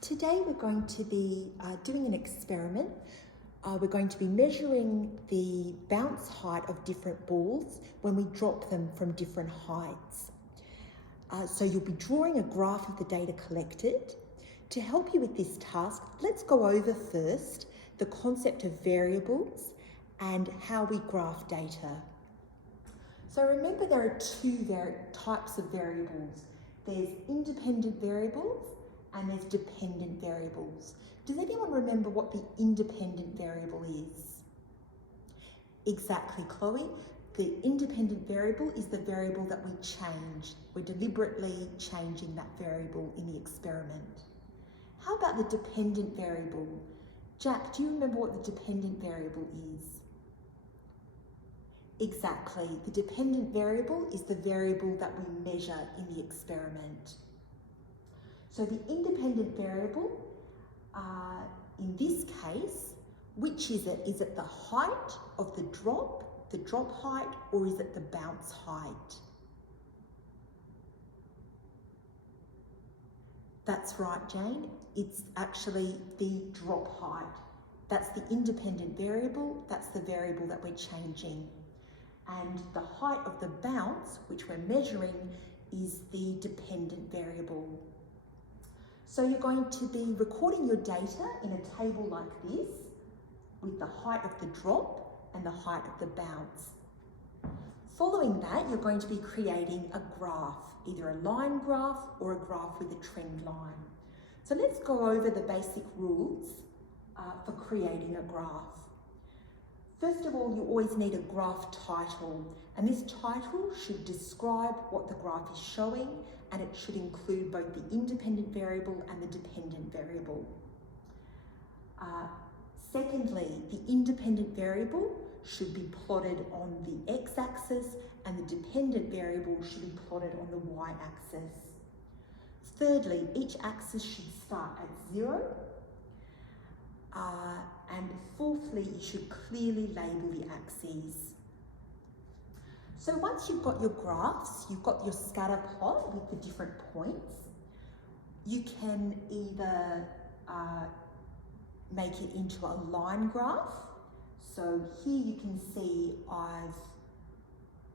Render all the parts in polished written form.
Today we're going to be doing an experiment. We're going to be measuring the bounce height of different balls when we drop them from different heights. So you'll be drawing a graph of the data collected. To help you with this task, let's go over first the concept of variables and how we graph data. So remember, there are two types of variables. There's independent variables and there's dependent variables. Does anyone remember what the independent variable is? Exactly, Chloe. The independent variable is the variable that we change. We're deliberately changing that variable in the experiment. How about the dependent variable? Jack, do you remember what the dependent variable is? Exactly. The dependent variable is the variable that we measure in the experiment. So the independent variable, in this case, which is it? Is it the height of the drop height, or is it the bounce height? That's right, Jane. It's actually the drop height. That's the independent variable. That's the variable that we're changing. And the height of the bounce, which we're measuring, is the dependent variable. So you're going to be recording your data in a table like this with the height of the drop and the height of the bounce. Following that, you're going to be creating a graph, either a line graph or a graph with a trend line. So let's go over the basic rules for creating a graph. First of all, you always need a graph title, and this title should describe what the graph is showing, and it should include both the independent variable and the dependent variable. Secondly, the independent variable should be plotted on the x-axis and the dependent variable should be plotted on the y-axis. Thirdly, each axis should start at 0. And fourthly, you should clearly label the axes. So once you've got your graphs, you've got your scatter plot with the different points, you can either make it into a line graph. So here you can see I've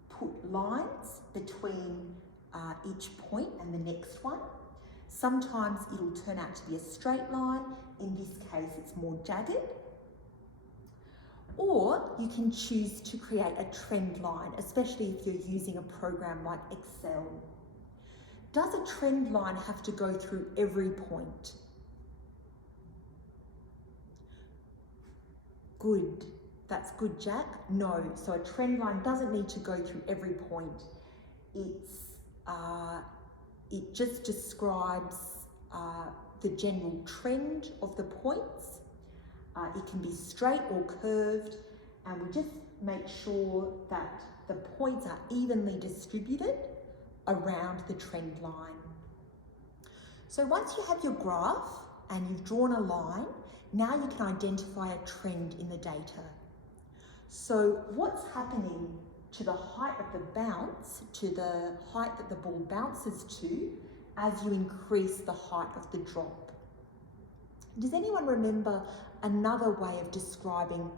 put lines between each point and the next one. Sometimes it'll turn out to be a straight line. In this case, it's more jagged. Or you can choose to create a trend line, especially if you're using a program like Excel. Does a trend line have to go through every point? Good. That's good, Jack. No. So a trend line doesn't need to go through every point. It just describes the general trend of the points. It can be straight or curved, and we just make sure that the points are evenly distributed around the trend line. So once you have your graph and you've drawn a line, now you can identify a trend in the data. So what's happening to the height of the bounce, to the height that the ball bounces to, as you increase the height of the drop? Does anyone remember another way of describing,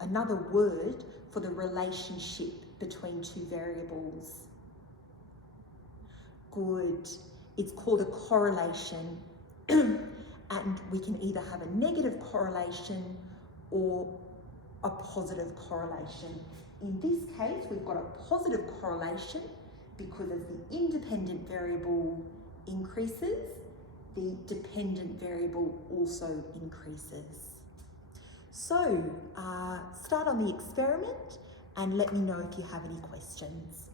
another word for the relationship between two variables? Good. It's called a correlation. And we can either have a negative correlation or a positive correlation. In this case, we've got a positive correlation because as the independent variable increases, the dependent variable also increases. So start on the experiment and let me know if you have any questions.